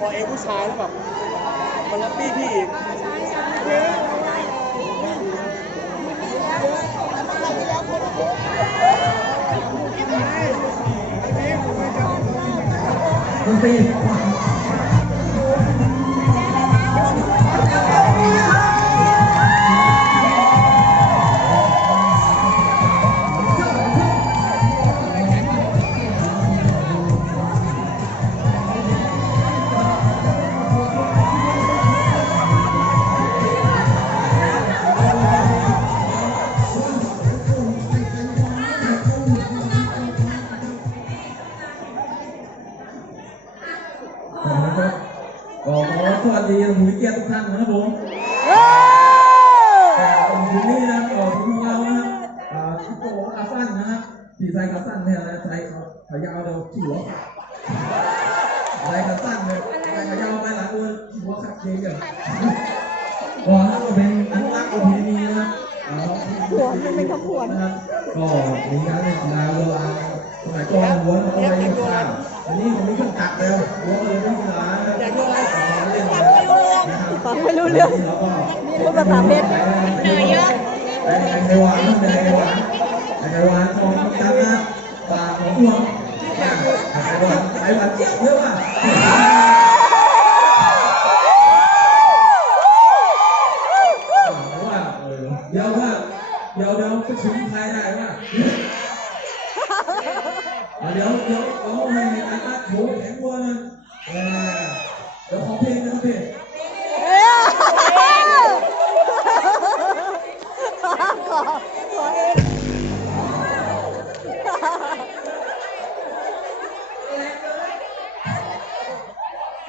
พอเองผู้ชายแล้วแบบมันรับปี้พี่อีกดนตรี วัสดีหมูเกียรติทุกท่านนะครับผมทีนี้นะครับก็ทีมของเรานะครับอ่าที่โตขาสั้นนะครับที่ใส่ขาสั้นเนี่ยนะใส่ขายาวเราขี้หัวใส่ขาสั้นเลยใส่ขายาวไปหลังอ้วนขี้หัวขัดเองกันก็ถ้าเราเป็นอนุรักษ์ประเพณีนะครับอ่าหัวมันเป็นขบวนนะครับก็มีการเล่นกีฬาโบราณสมัยก่อนหัวมันก็ไม่มีข้าวอันนี้ผมมีเครื่องจักรแล้วหัวก็เลยไม่มีกีฬานะครับอยากดูอะไร เล่นกันนะครับ ฟัง ไม่รู้เรื่องแล้วก็พูดภาษาเพชรเหนื่อยเยอะไอ้ไข่หวานไอ้ไข่หวานไอ้ไข่หวานของจันนะปากของพวงไอ้หวานไอ้หวานเจี๊ยบเยอะว่ะว่าเออเดี๋ยวว่าเดี๋ยวเดี๋ยวไปถึงไทยได้ว่าเดี๋ยวเดี๋ยวเอาให้อาร์ตโชว์แข็งวัวนะเออเดี๋ยวขอเพลงนะครับเพลง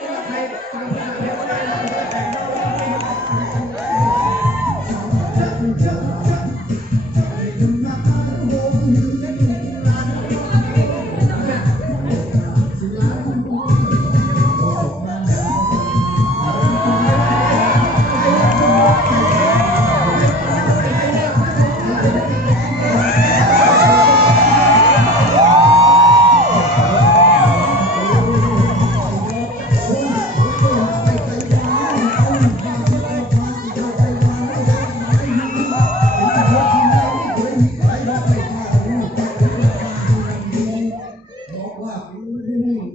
Thank you.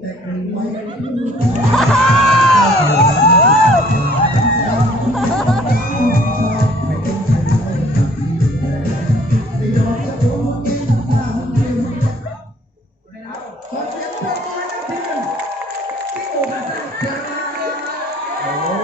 แต่เกรงไว้กันที่ขอเสียงปรบมือให้ทีมที่โอ้โห